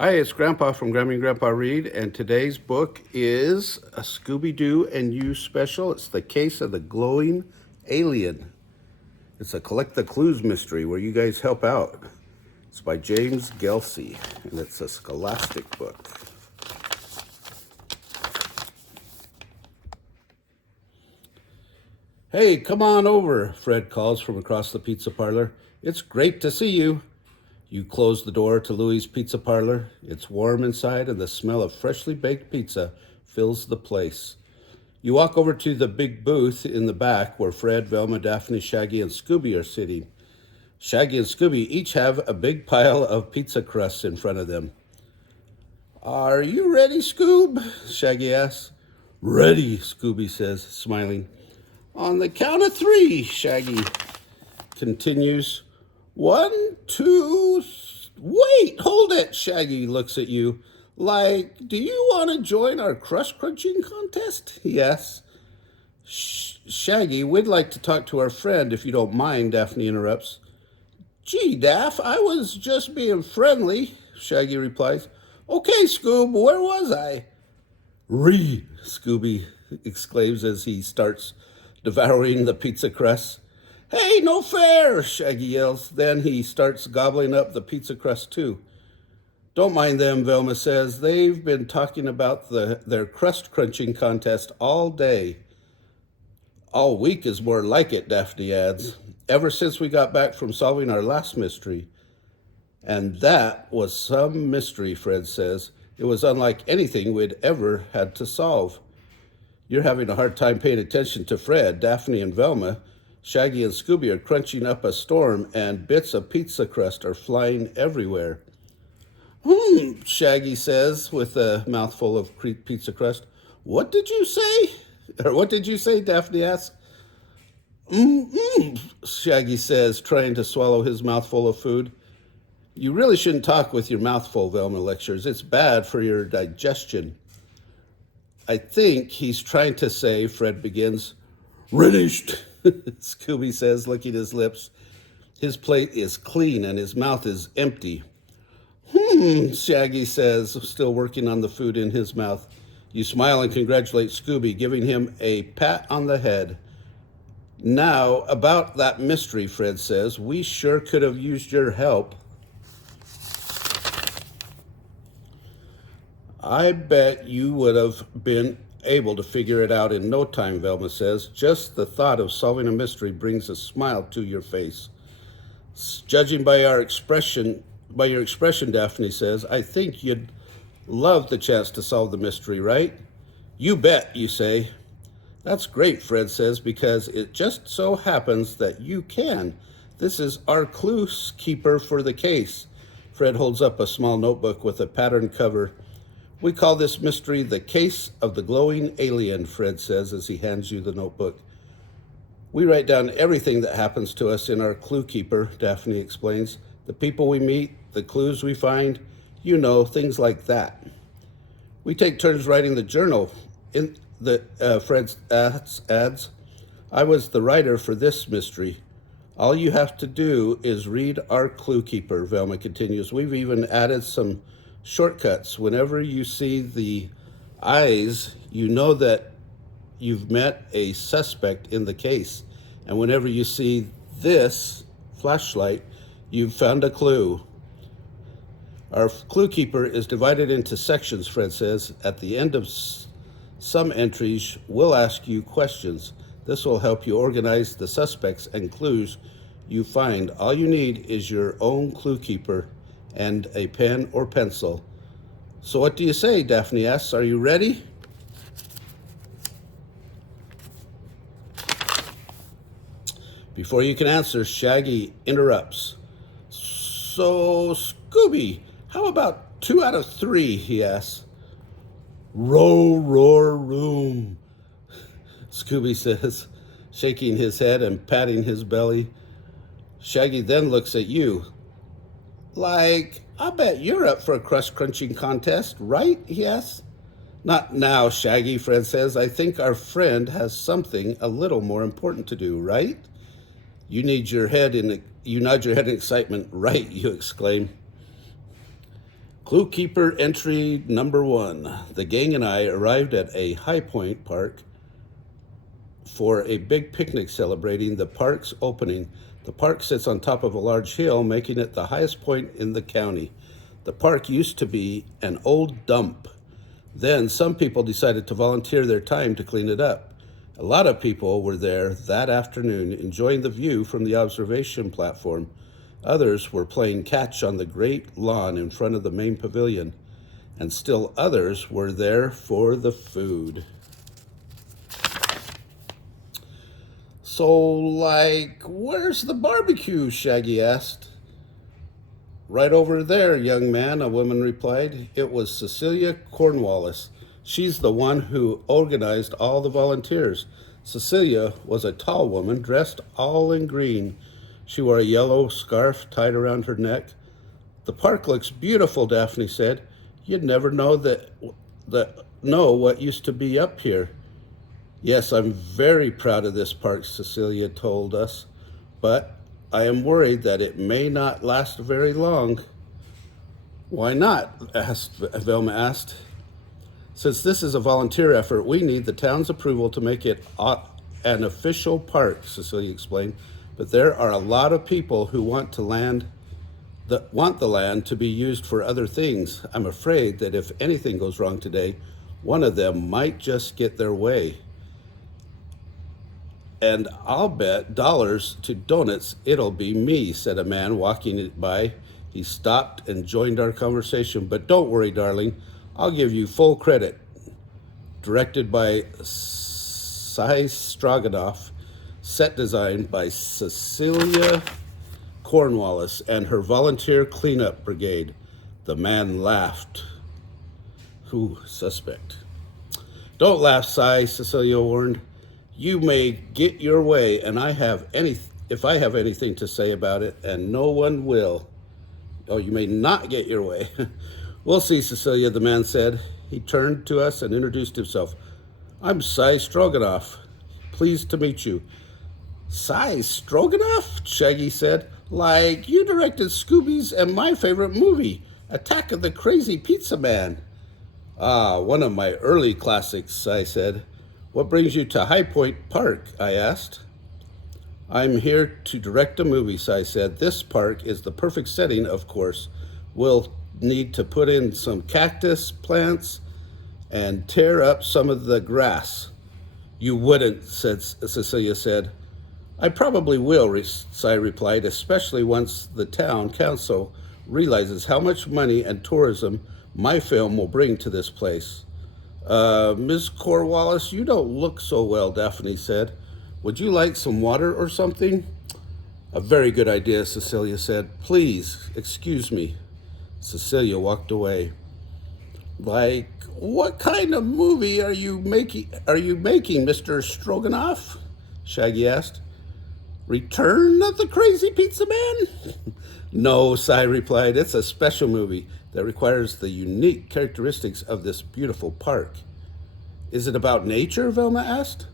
Hi, it's Grandpa from Grammy and Grandpa Read, and today's book is a Scooby-Doo and You special. It's The Case of the Glowing Alien. It's a Collect the Clues mystery where you guys help out. It's by James Gelsey, and it's a scholastic book. Hey, come on over, Fred calls from across the pizza parlor. It's great to see you. You close the door to Louie's Pizza Parlor. It's warm inside and the smell of freshly baked pizza fills the place. You walk over to the big booth in the back where Fred, Velma, Daphne, Shaggy, and Scooby are sitting. Shaggy and Scooby each have a big pile of pizza crusts in front of them. Are you ready, Scoob? Shaggy asks. Ready, Scooby says, smiling. On the count of three, Shaggy continues. 1, 2, wait, hold it, Shaggy looks at you. Like, do you want to join our crust crunching contest? He asks. Shaggy, we'd like to talk to our friend if you don't mind, Daphne interrupts. Gee, Daff, I was just being friendly, Shaggy replies. Okay, Scoob, where was I? Read, Scooby exclaims as he starts devouring the pizza crusts. Hey, no fair, Shaggy yells. Then he starts gobbling up the pizza crust too. Don't mind them, Velma says. They've been talking about their crust crunching contest all day. All week is more like it, Daphne adds. Ever since we got back from solving our last mystery. And that was some mystery, Fred says. It was unlike anything we'd ever had to solve. You're having a hard time paying attention to Fred, Daphne, and Velma. Shaggy and Scooby are crunching up a storm, and bits of pizza crust are flying everywhere. Shaggy says with a mouthful of pizza crust. What did you say? Or what did you say, Daphne asks. Shaggy says, trying to swallow his mouthful of food. You really shouldn't talk with your mouth full, Velma lectures. It's bad for your digestion. I think he's trying to say, Fred begins. Finished, Scooby says, licking his lips. His plate is clean and his mouth is empty. Shaggy says, still working on the food in his mouth. You smile and congratulate Scooby, giving him a pat on the head. Now, about that mystery, Fred says, we sure could have used your help. I bet you would have been able to figure it out in no time, Velma says. Just the thought of solving a mystery brings a smile to your face. Judging by your expression, Daphne says, I think you'd love the chance to solve the mystery, right? You bet, you say. That's great, Fred says, because it just so happens that you can. This is our clue keeper for the case. Fred holds up a small notebook with a patterned cover. We call this mystery the Case of the Glowing Alien, Fred says as he hands you the notebook. We write down everything that happens to us in our clue keeper, Daphne explains. The people we meet, the clues we find, things like that. We take turns writing the journal. Fred adds, I was the writer for this mystery. All you have to do is read our clue keeper, Velma continues. We've even added some shortcuts. Whenever you see the eyes, you know that you've met a suspect in the case. And whenever you see this flashlight, you've found a clue. Our clue keeper is divided into sections, Fred says. At the end of some entries, we'll ask you questions. This will help you organize the suspects and clues you find. All you need is your own clue keeper and a pen or pencil. So what do you say, Daphne asks. Are you ready? Before you can answer, Shaggy interrupts. So, Scooby, how about 2 out of 3, he asks. Roar, room, Scooby says, shaking his head and patting his belly. Shaggy then looks at you. Like, I bet you're up for a crust crunching contest, right? He asks. Not now, Shaggy, Fred says. I think our friend has something a little more important to do, right? You nod your head in excitement. Right, you exclaim. Clue Keeper entry number 1. The gang and I arrived at a High Point Park for a big picnic celebrating the park's opening. The park sits on top of a large hill, making it the highest point in the county. The park used to be an old dump. Then some people decided to volunteer their time to clean it up. A lot of people were there that afternoon enjoying the view from the observation platform. Others were playing catch on the great lawn in front of the main pavilion. And still others were there for the food. So, where's the barbecue? Shaggy asked. Right over there, young man, a woman replied. It was Cecilia Cornwallis. She's the one who organized all the volunteers. Cecilia was a tall woman dressed all in green. She wore a yellow scarf tied around her neck. The park looks beautiful, Daphne said. You'd never know know what used to be up here. Yes, I'm very proud of this park, Cecilia told us, but I am worried that it may not last very long. Why not? Velma asked. Since this is a volunteer effort, we need the town's approval to make it an official park, Cecilia explained. But there are a lot of people who want the land to be used for other things. I'm afraid that if anything goes wrong today, one of them might just get their way. And I'll bet dollars to donuts it'll be me, said a man walking by. He stopped and joined our conversation. But don't worry, darling. I'll give you full credit. Directed by Cy Stroganoff, set design by Cecilia Cornwallis and her volunteer cleanup brigade. The man laughed. Who suspect? Don't laugh, Cy, Cecilia warned. You may get your way, and if I have anything to say about it, and no one will. Oh, you may not get your way. We'll see, Cecilia, the man said. He turned to us and introduced himself. I'm Cy Stroganoff. Pleased to meet you. Cy Stroganoff? Shaggy said. Like you directed Scooby's and my favorite movie, Attack of the Crazy Pizza Man. Ah, one of my early classics, I said. What brings you to High Point Park? I asked. I'm here to direct a movie, Cy said. This park is the perfect setting, of course. We'll need to put in some cactus plants and tear up some of the grass. You wouldn't, Cecilia said. I probably will, Cy replied, especially once the town council realizes how much money and tourism my film will bring to this place. Ms. Cornwallis, you don't look so well, Daphne said. Would you like some water or something? A very good idea, Cecilia said. Please, excuse me. Cecilia walked away. What kind of movie are you making, Mr. Stroganoff? Shaggy asked. Return of the Crazy Pizza Man? No, Cy replied. It's a special movie that requires the unique characteristics of this beautiful park. Is it about nature? Velma asked.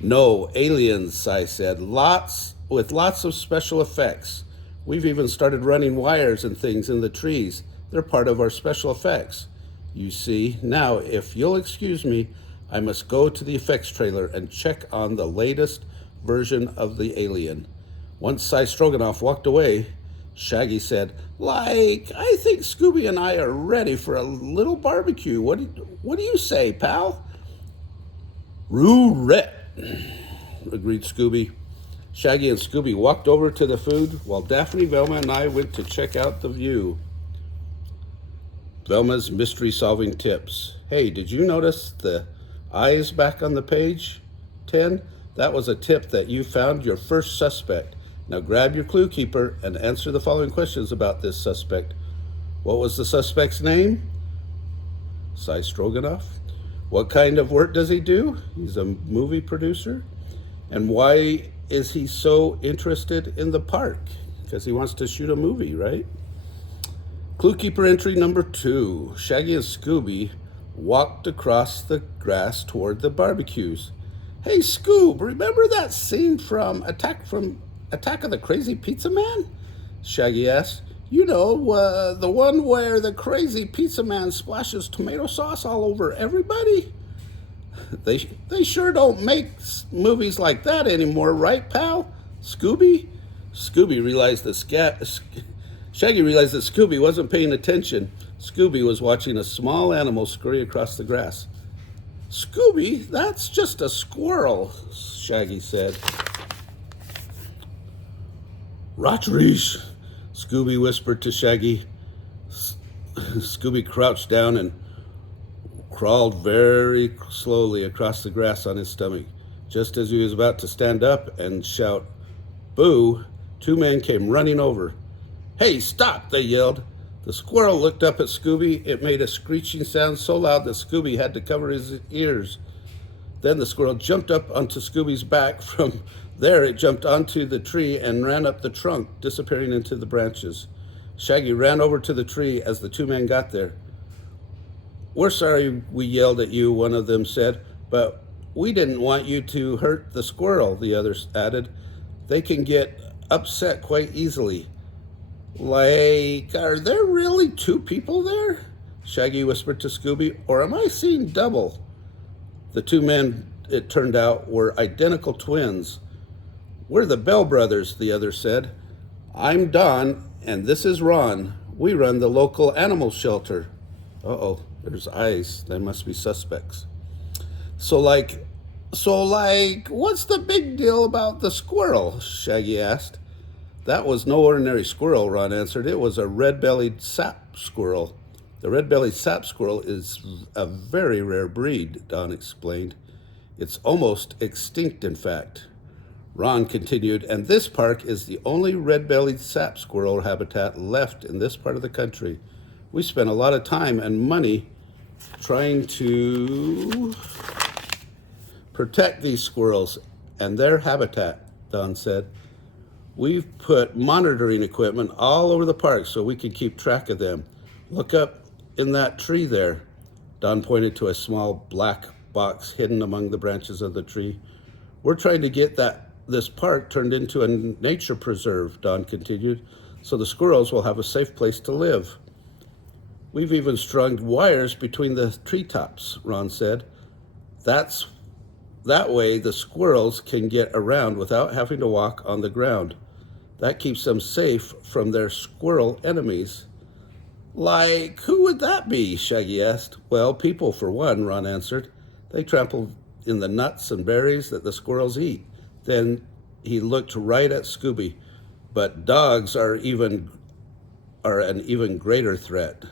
No, aliens, Cy said. With lots of special effects. We've even started running wires and things in the trees. They're part of our special effects. You see, now, if you'll excuse me, I must go to the effects trailer and check on the latest version of the alien. Once Cy Stroganoff walked away, Shaggy said, I think Scooby and I are ready for a little barbecue. What do you say, pal? Roulette, agreed Scooby. Shaggy and Scooby walked over to the food while Daphne, Velma, and I went to check out the view. Velma's mystery-solving tips. Hey, did you notice the eyes back on the page 10? That was a tip that you found your first suspect. Now grab your clue keeper and answer the following questions about this suspect. What was the suspect's name? Cy Stroganoff. What kind of work does he do? He's a movie producer. And why is he so interested in the park? Because he wants to shoot a movie, right? Clue keeper entry number 2. Shaggy and Scooby walked across the grass toward the barbecues. Hey, Scoob, remember that scene from Attack of the Crazy Pizza Man? Shaggy asked. You know, the one where the crazy pizza man splashes tomato sauce all over everybody? They sure don't make movies like that anymore, right, pal? Scooby? Scooby realized that Shaggy realized that Scooby wasn't paying attention. Scooby was watching a small animal scurry across the grass. Scooby, that's just a squirrel, Shaggy said. Rotrish, Scooby whispered to Shaggy. Scooby crouched down and crawled very slowly across the grass on his stomach. Just as he was about to stand up and shout, "Boo!" two men came running over. "Hey, stop!" they yelled. The squirrel looked up at Scooby. It made a screeching sound so loud that Scooby had to cover his ears. Then the squirrel jumped up onto Scooby's back. From there, it jumped onto the tree and ran up the trunk, disappearing into the branches. Shaggy ran over to the tree as the two men got there. "We're sorry we yelled at you," one of them said, "but we didn't want you to hurt the squirrel," the others added. "They can get upset quite easily." "Like, are there really two people there?" Shaggy whispered to Scooby, "or am I seeing double?" The two men, it turned out, were identical twins. "We're the Bell brothers," the other said. "I'm Don, and this is Ron. We run the local animal shelter." Uh-oh, there's eyes. They must be suspects. So like, what's the big deal about the squirrel?" Shaggy asked. "That was no ordinary squirrel," Ron answered. "It was a red-bellied sap squirrel." "The red-bellied sap squirrel is a very rare breed," Don explained. "It's almost extinct, in fact." Ron continued, "And this park is the only red-bellied sap squirrel habitat left in this part of the country. We spent a lot of time and money trying to protect these squirrels and their habitat," Don said. "We've put monitoring equipment all over the park so we can keep track of them. Look up in that tree there." Don pointed to a small black box hidden among the branches of the tree. "We're trying to get this park turned into a nature preserve," Don continued, "so the squirrels will have a safe place to live. We've even strung wires between the treetops," Ron said. That way the squirrels can get around without having to walk on the ground. That keeps them safe from their squirrel enemies." "Like, who would that be?" Shaggy asked. "Well, people for one," Ron answered. "They trample in the nuts and berries that the squirrels eat." Then he looked right at Scooby. "But dogs are an even greater threat."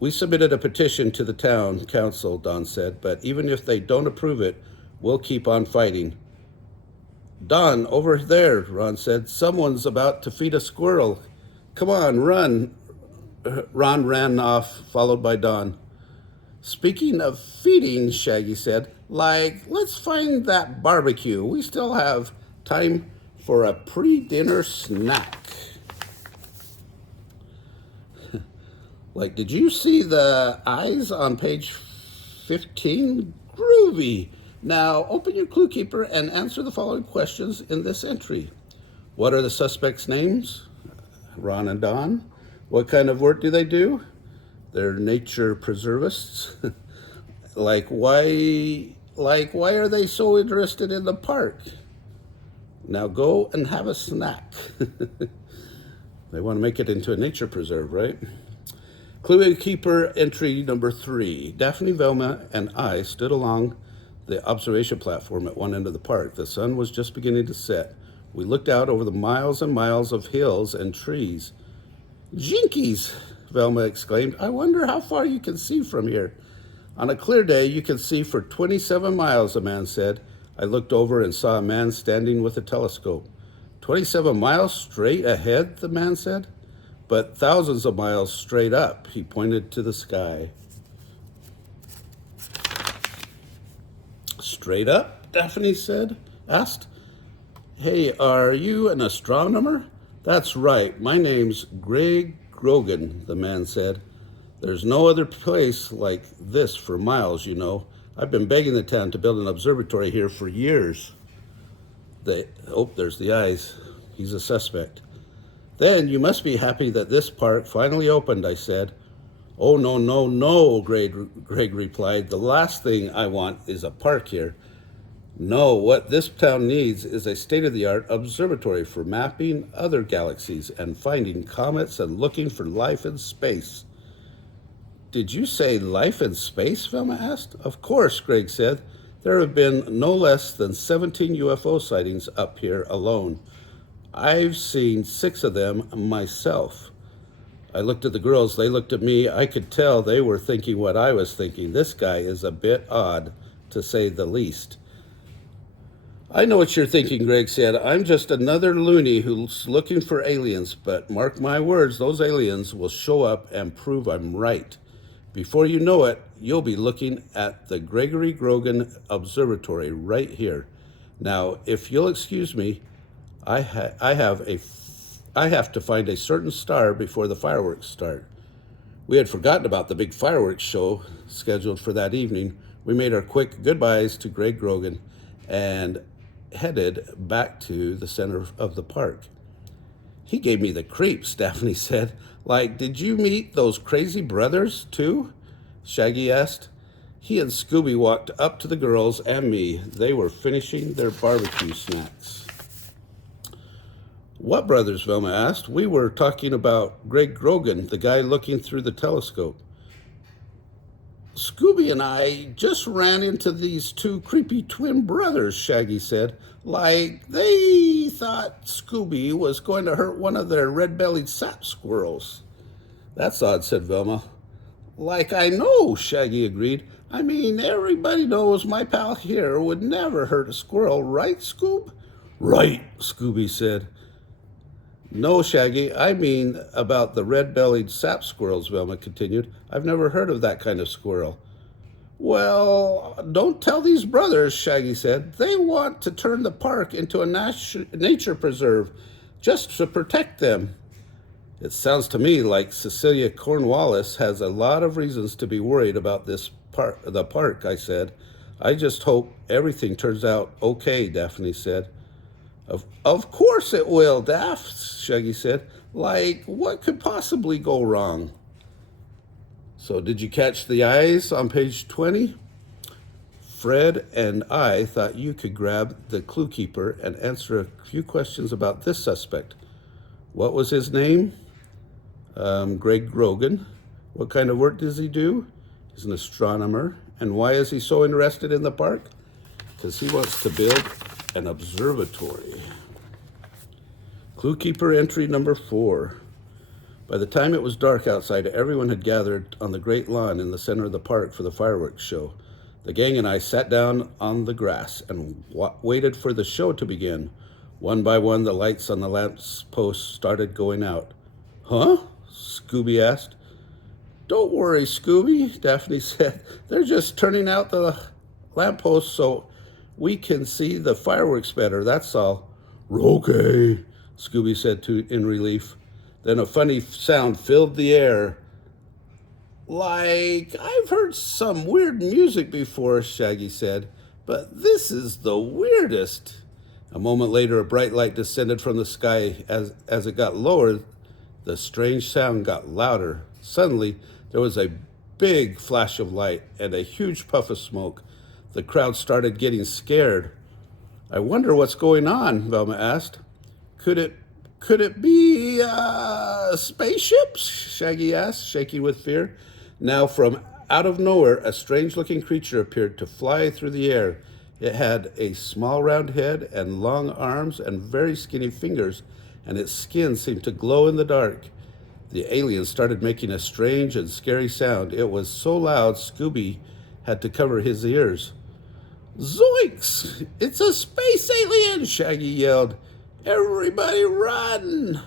"We submitted a petition to the town council," Don said, "but even if they don't approve it, we'll keep on fighting." "Don, over there," Ron said. "Someone's about to feed a squirrel. Come on, run." Ron ran off, followed by Don. "Speaking of feeding," Shaggy said, let's find that barbecue. We still have time for a pre-dinner snack." Did you see the eyes on page 15? Groovy. Now, open your clue keeper and answer the following questions in this entry. What are the suspects' names? Ron and Don. What kind of work do they do? They're nature preservists. Why are they so interested in the park? Now go and have a snack. They want to make it into a nature preserve, right? Clue keeper entry number 3. Daphne, Velma, and I stood along the observation platform at one end of the park. The sun was just beginning to set. We looked out over the miles and miles of hills and trees. "Jinkies!" Velma exclaimed. "I wonder how far you can see from here." "On a clear day, you can see for 27 miles, a man said. I looked over and saw a man standing with a telescope. 27 miles straight ahead, the man said. "But thousands of miles straight up," he pointed to the sky. "Straight up?" Daphne asked. "Hey, are you an astronomer?" "That's right. My name's Greg Grogan," the man said. "There's no other place like this for miles, you know. I've been begging the town to build an observatory here for years." There's the eyes. He's a suspect. Then you must be happy that this park finally opened, I said. Oh, no, no, no, Greg replied. The last thing I want is a park here. No, what this town needs is a state-of-the-art observatory for mapping other galaxies and finding comets and looking for life in space. Did you say life in space? Velma asked. Of course, Greg said. There have been no less than 17 UFO sightings up here alone. I've seen 6 of them myself. I looked at the girls. They looked at me. I could tell they were thinking what I was thinking. This guy is a bit odd, to say the least. I know what you're thinking, Greg said. I'm just another loony who's looking for aliens, but mark my words, those aliens will show up and prove I'm right. Before you know it, you'll be looking at the Gregory Grogan Observatory right here. Now, if you'll excuse me, I have to find a certain star before the fireworks start. We had forgotten about the big fireworks show scheduled for that evening. We made our quick goodbyes to Greg Grogan and headed back to the center of the park. He gave me the creeps, Daphne said. Like, did you meet those crazy brothers, too? Shaggy asked. He and Scooby walked up to the girls and me. They were finishing their barbecue snacks. What brothers? Velma asked. We were talking about Greg Grogan, the guy looking through the telescope. Scooby and I just ran into these 2 creepy twin brothers, Shaggy said. Like, they thought Scooby was going to hurt one of their red-bellied sap squirrels. That's odd, said Velma. Like, I know, Shaggy agreed. I mean, everybody knows my pal here would never hurt a squirrel, right, Scoob? Right, Scooby said. No, Shaggy, I mean about the red-bellied sap squirrels, Velma continued. I've never heard of that kind of squirrel. Well, don't tell these brothers, Shaggy said. They want to turn the park into a nature preserve just to protect them. It sounds to me like Cecilia Cornwallis has a lot of reasons to be worried about the park, I said. I just hope everything turns out okay, Daphne said. Of course it will, Daft, Shaggy said. Like, what could possibly go wrong? So did you catch the eyes on page 20? Fred and I thought you could grab the clue keeper and answer a few questions about this suspect. What was his name? Greg Grogan. What kind of work does he do? He's an astronomer. And why is he so interested in the park? Because he wants to build an observatory. Clue keeper entry number 4. By the time it was dark outside, everyone had gathered on the great lawn in the center of the park for the fireworks show. The gang and I sat down on the grass and waited for the show to begin. One by one, the lights on the lampposts started going out. Huh? Scooby asked. Don't worry, Scooby, Daphne said. They're just turning out the lampposts so we can see the fireworks better, that's all. Okay, Scooby said in relief. Then a funny sound filled the air. Like, I've heard some weird music before, Shaggy said, but this is the weirdest. A moment later, a bright light descended from the sky. As it got lower, the strange sound got louder. Suddenly, there was a big flash of light and a huge puff of smoke. The crowd started getting scared. I wonder what's going on, Velma asked. Could it be spaceships? Shaggy asked, shaking with fear. Now, from out of nowhere, a strange-looking creature appeared to fly through the air. It had a small round head and long arms and very skinny fingers, and its skin seemed to glow in the dark. The alien started making a strange and scary sound. It was so loud, Scooby had to cover his ears. Zoinks! It's a space alien, Shaggy yelled. Everybody run!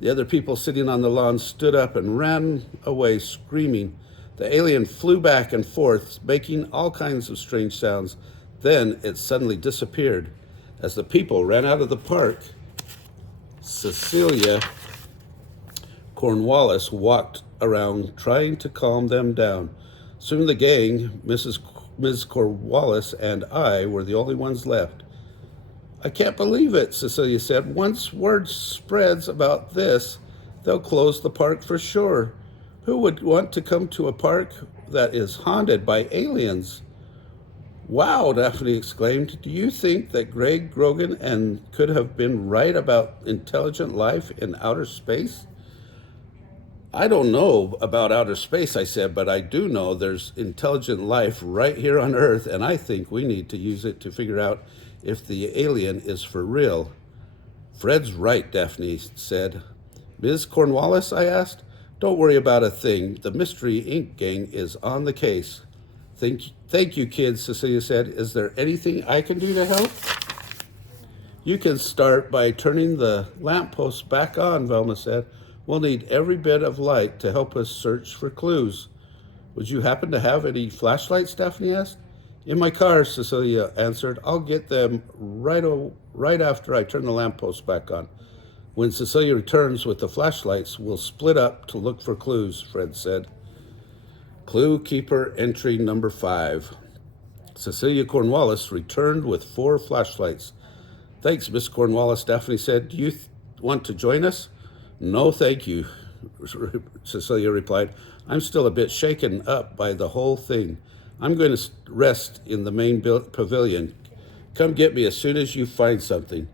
The other people sitting on the lawn stood up and ran away, screaming. The alien flew back and forth, making all kinds of strange sounds. Then it suddenly disappeared. As the people ran out of the park, Cecilia Cornwallis walked around trying to calm them down. Soon the gang, Ms. Cornwallis and I, were the only ones left. I can't believe it, Cecilia said. Once word spreads about this, they'll close the park for sure. Who would want to come to a park that is haunted by aliens? Wow, Daphne exclaimed. Do you think that Greg Grogan and could have been right about intelligent life in outer space? I don't know about outer space, I said, but I do know there's intelligent life right here on Earth, and I think we need to use it to figure out if the alien is for real. Fred's right, Daphne said. Ms. Cornwallis, I asked. Don't worry about a thing. The Mystery Inc. gang is on the case. Thank you, kids, Cecilia said. Is there anything I can do to help? You can start by turning the lamppost back on, Velma said. We'll need every bit of light to help us search for clues. Would you happen to have any flashlights, Daphne asked. In my car, Cecilia answered. I'll get them right after I turn the lamppost back on. When Cecilia returns with the flashlights, we'll split up to look for clues, Fred said. Clue Keeper entry number 5. Cecilia Cornwallis returned with 4 flashlights. Thanks, Miss Cornwallis, Daphne said. Do you want to join us? No, thank you, Cecilia replied. I'm still a bit shaken up by the whole thing. I'm going to rest in the main pavilion. Come get me as soon as you find something.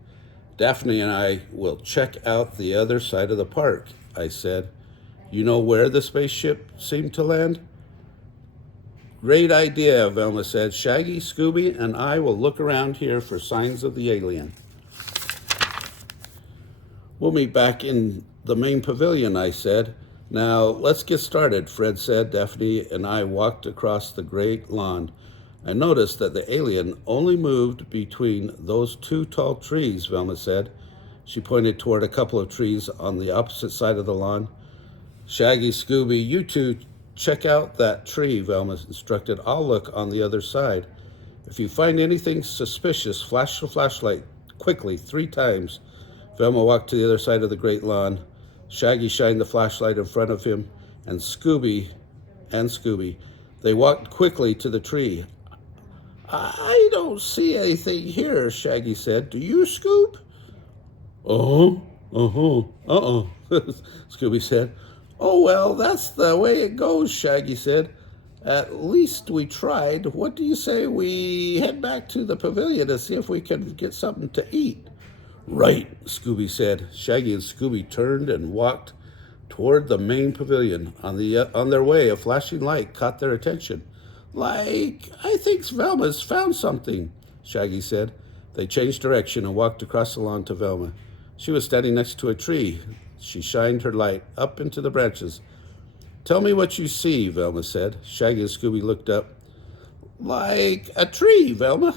Daphne and I will check out the other side of the park, I said. You know where the spaceship seemed to land? Great idea, Velma said. Shaggy, Scooby, and I will look around here for signs of the alien. We'll meet back in the main pavilion, I said. Now, let's get started, Fred said. Daphne and I walked across the great lawn. I noticed that the alien only moved between those 2 tall trees, Velma said. She pointed toward a couple of trees on the opposite side of the lawn. Shaggy, Scooby, you two check out that tree, Velma instructed. I'll look on the other side. If you find anything suspicious, flash the flashlight quickly 3 times. Velma walked to the other side of the great lawn. Shaggy shined the flashlight in front of him, and Scooby. They walked quickly to the tree. I don't see anything here, Shaggy said. Do you, Scoob? Scooby said. Oh, well, that's the way it goes, Shaggy said. At least we tried. What do you say we head back to the pavilion to see if we can get something to eat? Right, Scooby said. Shaggy and Scooby turned and walked toward the main pavilion. On their way, a flashing light caught their attention. I think Velma's found something, Shaggy said. They changed direction and walked across the lawn to Velma. She was standing next to a tree. She shined her light up into the branches. Tell me what you see, Velma said. Shaggy and Scooby looked up. Like a tree, Velma,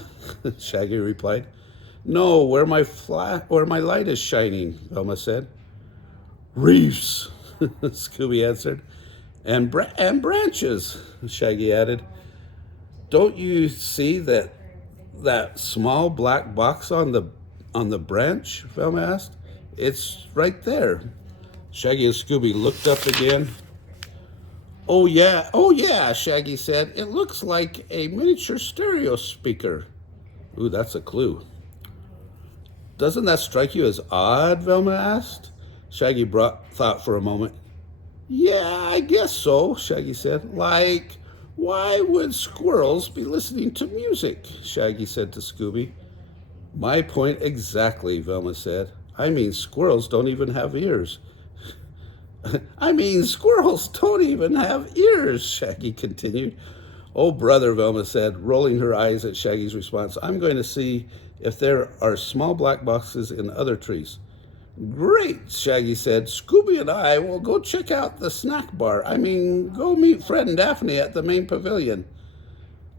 Shaggy replied. No, where my light is shining, Velma said. Reefs, Scooby answered. And branches, Shaggy added. Don't you see that small black box on the branch? Velma asked. It's right there. Shaggy and Scooby looked up again. Oh yeah, Shaggy said. It looks like a miniature stereo speaker. Ooh, that's a clue. Doesn't that strike you as odd? Velma asked. Shaggy thought for a moment. Yeah, I guess so, Shaggy said. Like, why would squirrels be listening to music? Shaggy said to Scooby. My point exactly, Velma said. I mean, squirrels don't even have ears. Shaggy continued. Oh, brother, Velma said, rolling her eyes at Shaggy's response. I'm going to see if there are small black boxes in other trees. Great, Shaggy said. Scooby and I will go check out the snack bar. Go meet Fred and Daphne at the main pavilion.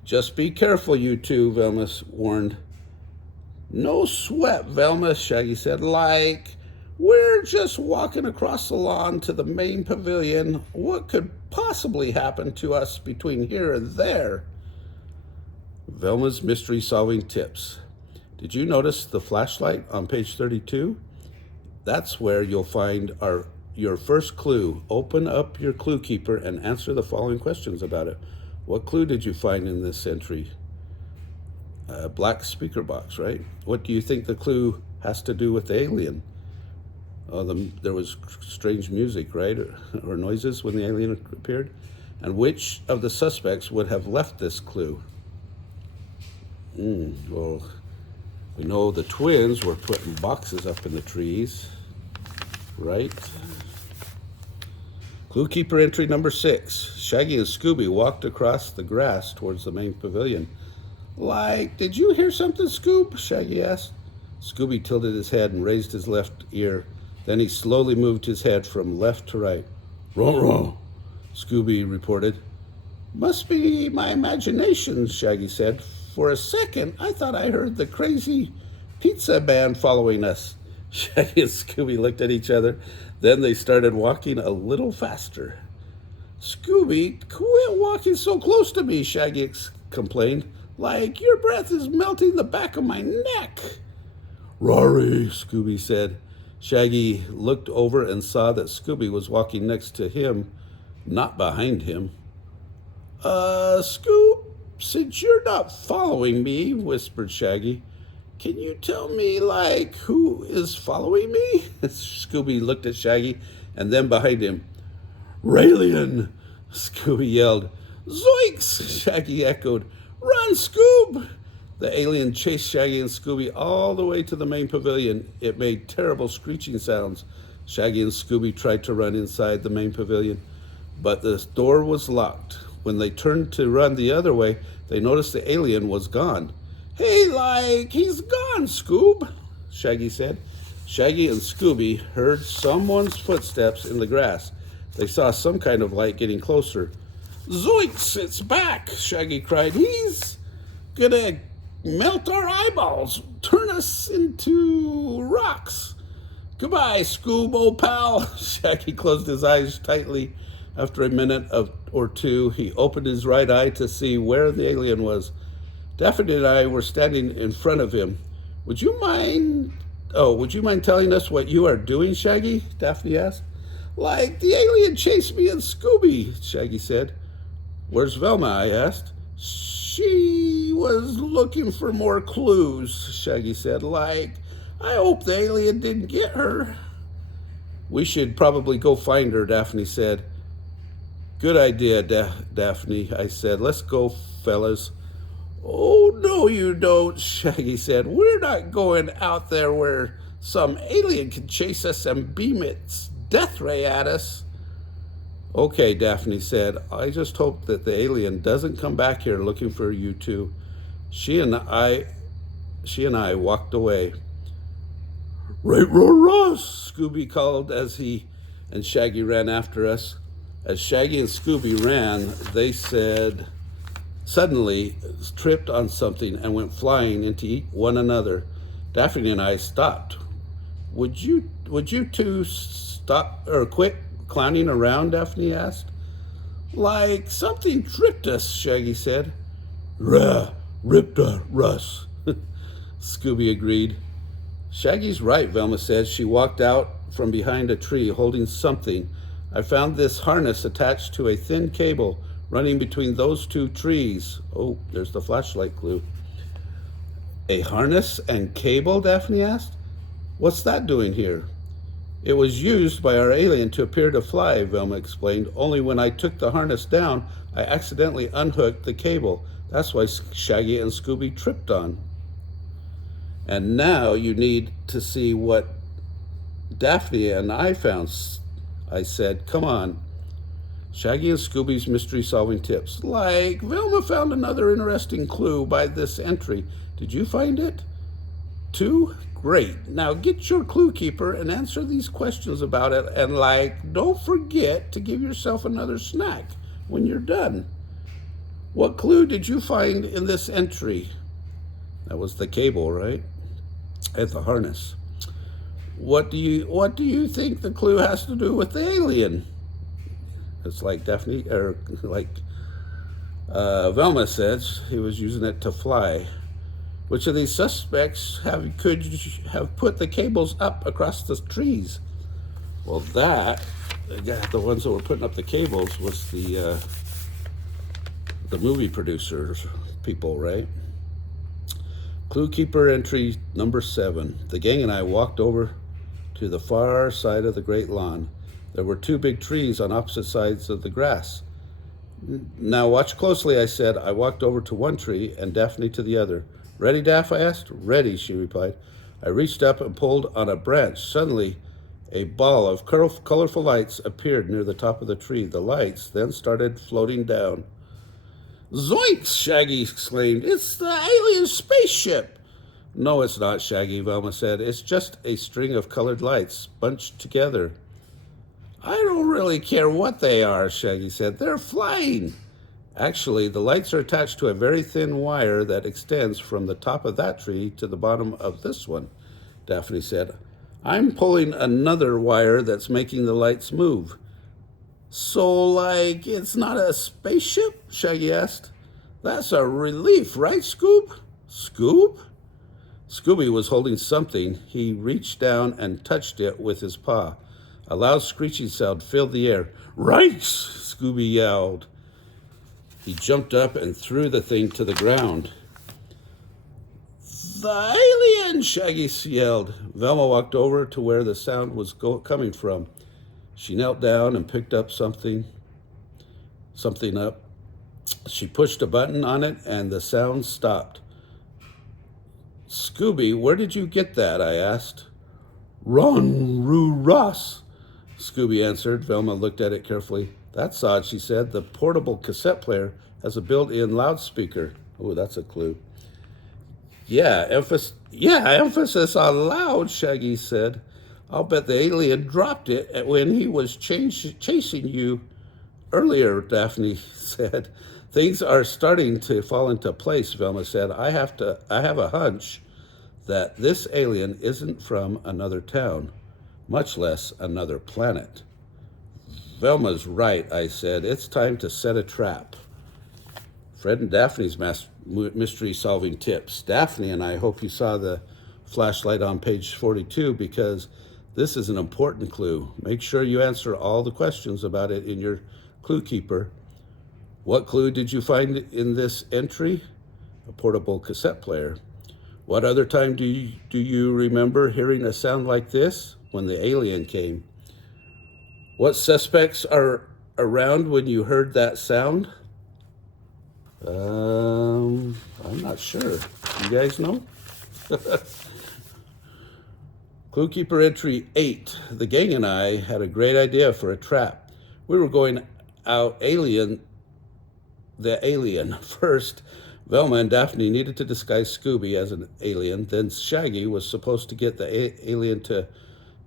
Just be careful, you two, Velma warned. No sweat, Velma, Shaggy said. We're just walking across the lawn to the main pavilion. What could possibly happen to us between here and there? Velma's mystery-solving tips. Did you notice the flashlight on page 32? That's where you'll find your first clue. Open up your clue keeper and answer the following questions about it. What clue did you find in this entry? A black speaker box, right? What do you think the clue has to do with the alien? There was strange music, right? Or noises when the alien appeared. And which of the suspects would have left this clue? Well, we know the twins were putting boxes up in the trees, right? Clue keeper entry number 6. Shaggy and Scooby walked across the grass towards the main pavilion. Like, did you hear something, Scoob? Shaggy asked. Scooby tilted his head and raised his left ear. Then he slowly moved his head from left to right. Ruh-roh, Scooby reported. Must be my imagination, Shaggy said. For a second, I thought I heard the crazy pizza band following us. Shaggy and Scooby looked at each other. Then they started walking a little faster. Scooby, quit walking so close to me, Shaggy complained. Like your breath is melting the back of my neck. Rory, Scooby said. Shaggy looked over and saw that Scooby was walking next to him, not behind him. Scoob, since you're not following me, whispered Shaggy, can you tell me, like, who is following me? Scooby looked at Shaggy and then behind him. Raelian, Scooby yelled. Zoinks, Shaggy echoed. Run, Scoob! The alien chased Shaggy and Scooby all the way to the main pavilion. It made terrible screeching sounds. Shaggy and Scooby tried to run inside the main pavilion, but the door was locked. When they turned to run the other way, they noticed the alien was gone. Hey, like, he's gone, Scoob, Shaggy said. Shaggy and Scooby heard someone's footsteps in the grass. They saw some kind of light getting closer. Zoinks, it's back, Shaggy cried. He's gonna melt our eyeballs, turn us into rocks. Goodbye, Scoob, old pal. Shaggy closed his eyes tightly. After a minute or two, he opened his right eye to see where the alien was. Daphne and I were standing in front of him. Would you mind telling us what you are doing, Shaggy? Daphne asked. Like the alien chased me and Scooby, Shaggy said. Where's Velma? I asked. She was looking for more clues, Shaggy said. Like, I hope the alien didn't get her. We should probably go find her, Daphne said. Good idea, Daphne, I said. Let's go, fellas. Oh, no, you don't, Shaggy said. We're not going out there where some alien can chase us and beam its death ray at us. Okay, Daphne said. I just hope that the alien doesn't come back here looking for you two. She and I walked away. Right, Ross, Scooby called as he and Shaggy ran after us. As Shaggy and Scooby ran, they suddenly tripped on something and went flying into one another. Daphne and I stopped. Would you two stop or quit clowning around? Daphne asked. Like something tripped us, Shaggy said. Ripped Russ, Scooby agreed. Shaggy's right, Velma said. She walked out from behind a tree holding something. I found this harness attached to a thin cable running between those two trees. Oh, there's the flashlight clue. A harness and cable, Daphne asked. What's that doing here? It was used by our alien to appear to fly, Velma explained. Only when I took the harness down, I accidentally unhooked the cable. That's why Shaggy and Scooby tripped on. And now you need to see what Daphne and I found, I said. Come on. Shaggy and Scooby's mystery-solving tips. Like, Velma found another interesting clue by this entry. Did you find it? 2? Great. Now get your clue keeper and answer these questions about it. And, like, don't forget to give yourself another snack when you're done. What clue did you find in this entry? That was the cable, right? And the harness. What do you think the clue has to do with the alien? It's like Daphne, or like Velma says, he was using it to fly. Which of these suspects could have put the cables up across the trees? Well, the ones that were putting up the cables was the movie producers, people, right? Clue keeper entry number 7. The gang and I walked over to the far side of the great lawn. There were 2 big trees on opposite sides of the grass. Now watch closely, I said. I walked over to one tree and Daphne to the other. Ready, Daph? I asked. Ready, she replied. I reached up and pulled on a branch. Suddenly, a ball of colorful lights appeared near the top of the tree. The lights then started floating down. Zoinks! Shaggy exclaimed. It's the alien spaceship! No, it's not, Shaggy, Velma said. It's just a string of colored lights bunched together. I don't really care what they are, Shaggy said. They're flying. Actually, the lights are attached to a very thin wire that extends from the top of that tree to the bottom of this one, Daphne said. I'm pulling another wire that's making the lights move. So, like, it's not a spaceship? Shaggy asked. That's a relief, right, Scoob? Scoob? Scooby was holding something. He reached down and touched it with his paw. A loud screeching sound filled the air. Rights! Scooby yelled. He jumped up and threw the thing to the ground. The alien! Shaggy yelled. Velma walked over to where the sound was coming from. She knelt down and picked up something up. She pushed a button on it and the sound stopped. Scooby, where did you get that? I asked. Ron Roo Ross, Scooby answered. Velma looked at it carefully. That's odd, she said. The portable cassette player has a built-in loudspeaker. Oh, that's a clue. Yeah, emphasis on loud, Shaggy said. I'll bet the alien dropped it when he was chasing you earlier, Daphne said. Things are starting to fall into place, Velma said. I have a hunch that this alien isn't from another town, much less another planet. Velma's right, I said. It's time to set a trap. Fred and Daphne's mystery-solving tips. Daphne and I hope you saw the flashlight on page 42 because this is an important clue. Make sure you answer all the questions about it in your clue keeper. What clue did you find in this entry? A portable cassette player. What other time do you remember hearing a sound like this? When the alien came. What suspects are around when you heard that sound? I'm not sure. You guys know? Clue keeper entry 8. The gang and I had a great idea for a trap. We were going out the alien. First, Velma and Daphne needed to disguise Scooby as an alien. Then Shaggy was supposed to get the alien to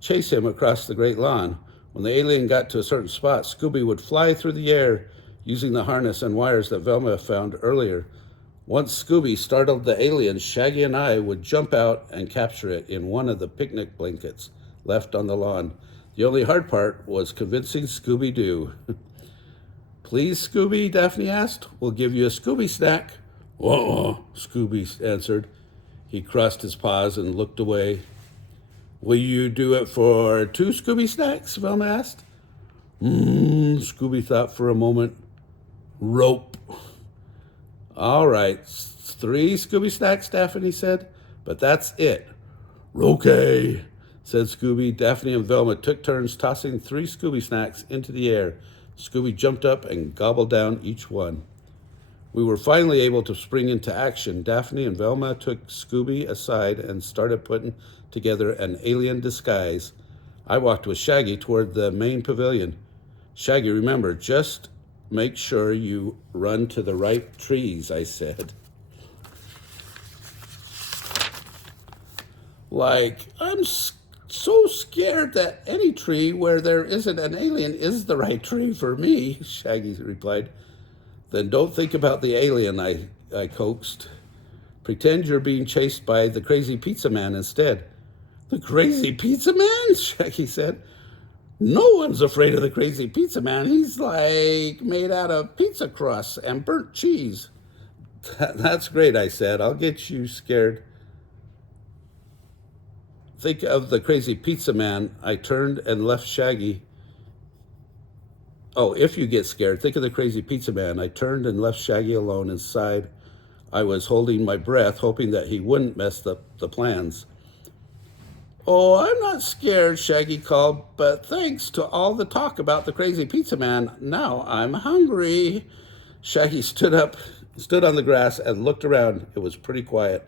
chase him across the great lawn. When the alien got to a certain spot, Scooby would fly through the air using the harness and wires that Velma found earlier. Once Scooby startled the alien, Shaggy and I would jump out and capture it in one of the picnic blankets left on the lawn. The only hard part was convincing Scooby-Doo. Please, Scooby, Daphne asked. We'll give you a Scooby snack. Scooby answered. He crossed his paws and looked away. Will you do it for 2 Scooby snacks? Velma asked. Scooby thought for a moment. Rope. All right, 3 Scooby snacks, Daphne said, but that's it. Okay, said Scooby. Daphne and Velma took turns tossing 3 Scooby snacks into the air. Scooby jumped up and gobbled down each one. We were finally able to spring into action. Daphne and Velma took Scooby aside and started putting together an alien disguise. I walked with Shaggy toward the main pavilion. Shaggy, remember, just make sure you run to the right trees, I said. Like, I'm so scared that any tree where there isn't an alien is the right tree for me, Shaggy replied. Then don't think about the alien, I coaxed. Pretend you're being chased by the crazy pizza man instead. The crazy pizza man? Shaggy said. No one's afraid of the crazy pizza man. He's like made out of pizza crusts and burnt cheese. That's great, I said. I'll get you scared. Think of the crazy pizza man. I turned and left Shaggy. Oh, if you get scared, think of the crazy pizza man. I turned and left Shaggy alone inside I was holding my breath, hoping that he wouldn't mess up the plans. Oh, I'm not scared, Shaggy called, but thanks to all the talk about the crazy pizza man, now I'm hungry. Shaggy stood on the grass and looked around. It was pretty quiet.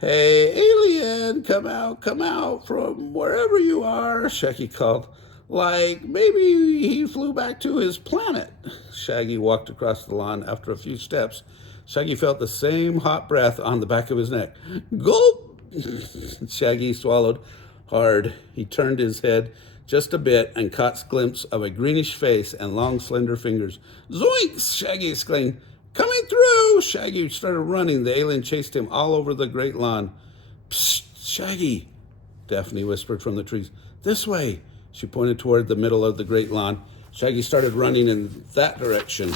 Hey, alien, come out from wherever you are, Shaggy called. Like maybe he flew back to his planet. Shaggy walked across the lawn. After a few steps, Shaggy felt the same hot breath on the back of his neck. Gulp! Shaggy swallowed hard. He turned his head just a bit and caught a glimpse of a greenish face and long, slender fingers. Zoinks! Shaggy exclaimed. Coming through! Shaggy started running. The alien chased him all over the great lawn. Psst, Shaggy, Daphne whispered from the trees. This way. She pointed toward the middle of the great lawn. Shaggy started running in that direction.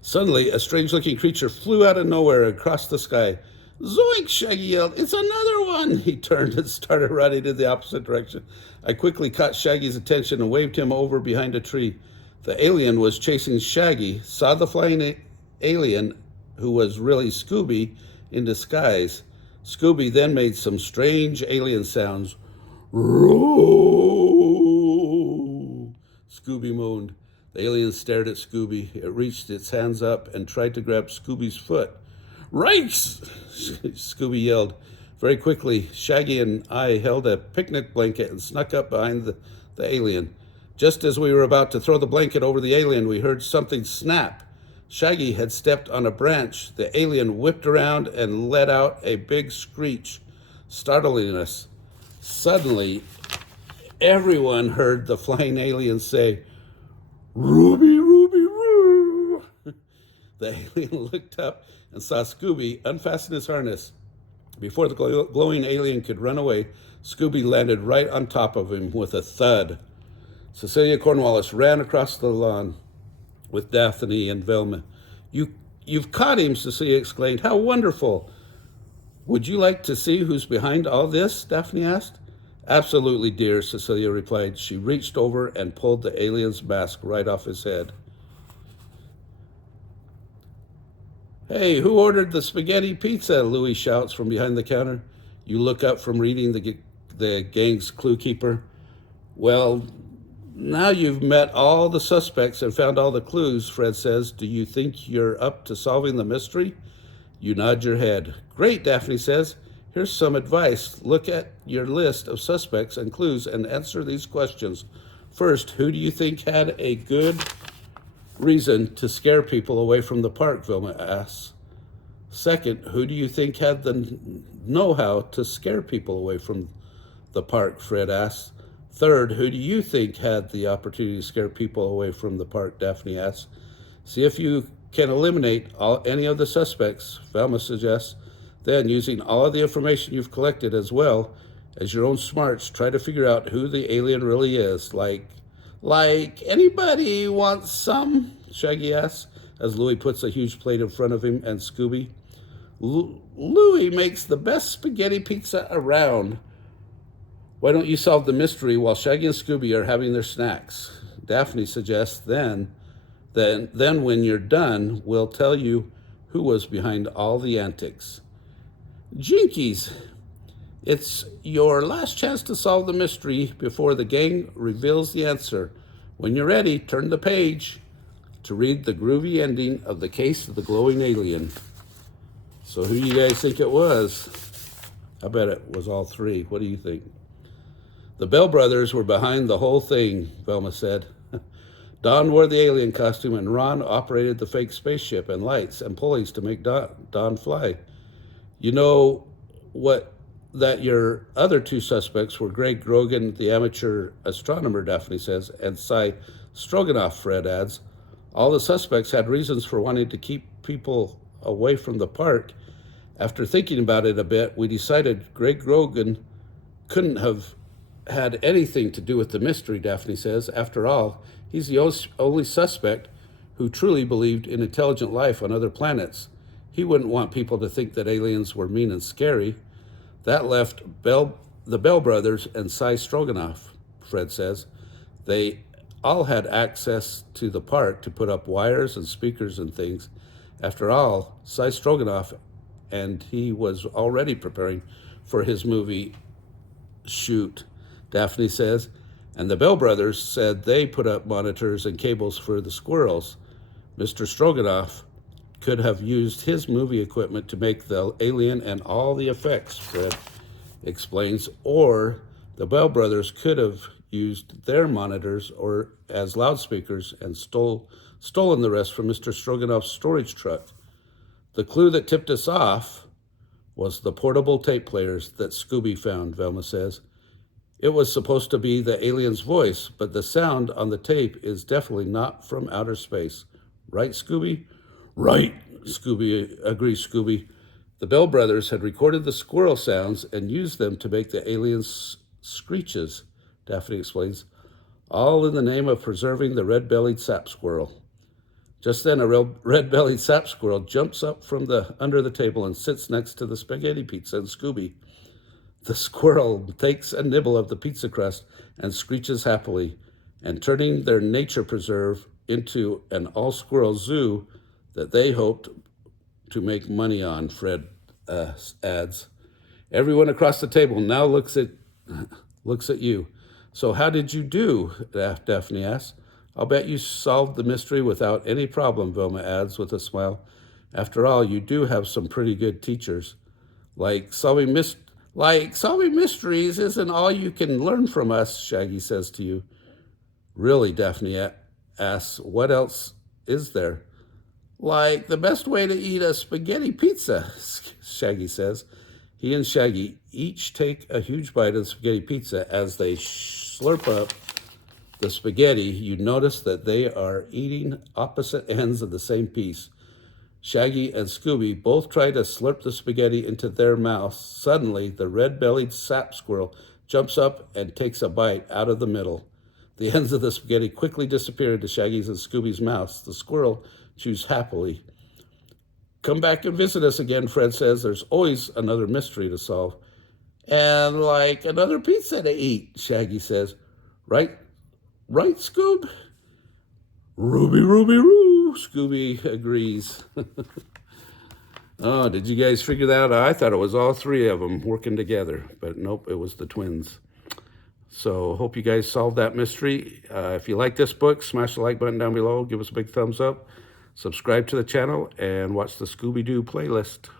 Suddenly, a strange-looking creature flew out of nowhere across the sky. Zoink! Shaggy yelled. It's another one! He turned and started running in the opposite direction. I quickly caught Shaggy's attention and waved him over behind a tree. The alien was chasing Shaggy, saw the flying alien, who was really Scooby, in disguise. Scooby then made some strange alien sounds. Roar! Scooby moaned. The alien stared at Scooby. It reached its hands up and tried to grab Scooby's foot. Rights! Scooby yelled. Very quickly, Shaggy and I held a picnic blanket and snuck up behind the alien. Just as we were about to throw the blanket over the alien, we heard something snap. Shaggy had stepped on a branch. The alien whipped around and let out a big screech, startling us. Suddenly, everyone heard the flying alien say, Ruby, Ruby, Roo. The alien looked up and saw Scooby unfasten his harness. Before the glowing alien could run away, Scooby landed right on top of him with a thud. Cecilia Cornwallis ran across the lawn with Daphne and Velma. You've caught him, Cecilia exclaimed. How wonderful. Would you like to see who's behind all this? Daphne asked. Absolutely, dear, Cecilia replied. She reached over and pulled the alien's mask right off his head. Hey, who ordered the spaghetti pizza? Louis shouts from behind the counter. You look up from reading the gang's clue keeper. Well, now you've met all the suspects and found all the clues, Fred says. Do you think you're up to solving the mystery? You nod your head. Great, Daphne says. Here's some advice. Look at your list of suspects and clues and answer these questions. First, who do you think had a good reason to scare people away from the park? Velma asks. Second, who do you think had the know-how to scare people away from the park? Fred asks. Third, who do you think had the opportunity to scare people away from the park? Daphne asks. See if you can eliminate any of the suspects, Velma suggests. Then, using all of the information you've collected as well as your own smarts, try to figure out who the alien really is. Like anybody wants some? Shaggy asks, as Louis puts a huge plate in front of him and Scooby. Louis makes the best spaghetti pizza around. Why don't you solve the mystery while Shaggy and Scooby are having their snacks? Daphne suggests then when you're done, we'll tell you who was behind all the antics. Jinkies, it's your last chance to solve the mystery before the gang reveals the answer. When you're ready, turn the page to read the groovy ending of The Case of the Glowing Alien. So who do you guys think it was? I bet it was all three. What do you think? The Bell brothers were behind the whole thing, Velma said. Don wore the alien costume and Ron operated the fake spaceship and lights and pulleys to make Don fly. You know that your other two suspects were Greg Grogan, the amateur astronomer, Daphne says, and Cy Stroganoff, Fred adds. All the suspects had reasons for wanting to keep people away from the park. After thinking about it a bit, we decided Greg Grogan couldn't have had anything to do with the mystery, Daphne says. After all, he's the only suspect who truly believed in intelligent life on other planets. He wouldn't want people to think that aliens were mean and scary. That left the Bell brothers and Cy Stroganoff, Fred says. They all had access to the park to put up wires and speakers and things, After all, Cy Stroganoff, and he was already preparing for his movie shoot, Daphne says, and the Bell brothers said they put up monitors and cables for the squirrels. Mr. Stroganoff could have used his movie equipment to make the alien and all the effects, Fred explains, or the Bell brothers could have used their monitors or as loudspeakers and stolen the rest from Mr. Stroganoff's storage truck. The clue that tipped us off was the portable tape players that Scooby found, Velma says. It was supposed to be the alien's voice, but the sound on the tape is definitely not from outer space. Right, Scooby? Right, agrees Scooby. The Bell brothers had recorded the squirrel sounds and used them to make the alien's screeches, Daphne explains, all in the name of preserving the red-bellied sap squirrel. Just then, a red-bellied sap squirrel jumps up from under the table and sits next to the spaghetti pizza and Scooby. The squirrel takes a nibble of the pizza crust and screeches happily, and turning their nature preserve into an all-squirrel zoo that they hoped to make money on, Fred adds. Everyone across the table now looks at you. So how did you do? Daphne asks. I'll bet you solved the mystery without any problem, Velma adds with a smile. After all, you do have some pretty good teachers. Like solving mysteries isn't all you can learn from us, Shaggy says to you. Really, Daphne asks, what else is there? Like the best way to eat a spaghetti pizza, Shaggy says. He and Shaggy each take a huge bite of the spaghetti pizza. As they slurp up the spaghetti, you notice that they are eating opposite ends of the same piece. Shaggy and Scooby both try to slurp the spaghetti into their mouths. Suddenly, the red-bellied sap squirrel jumps up and takes a bite out of the middle. The ends of the spaghetti quickly disappear into Shaggy's and Scooby's mouths. The squirrel chews happily. Come back and visit us again, Fred says. There's always another mystery to solve. And like another pizza to eat, Shaggy says. Right, Scoob? Ruby, Scooby agrees. Oh, did you guys figure that out? I thought it was all three of them working together, but nope, it was the twins. So hope you guys solved that mystery. If you like this book, smash the like button down below. Give us a big thumbs up. Subscribe to the channel and watch the Scooby-Doo playlist.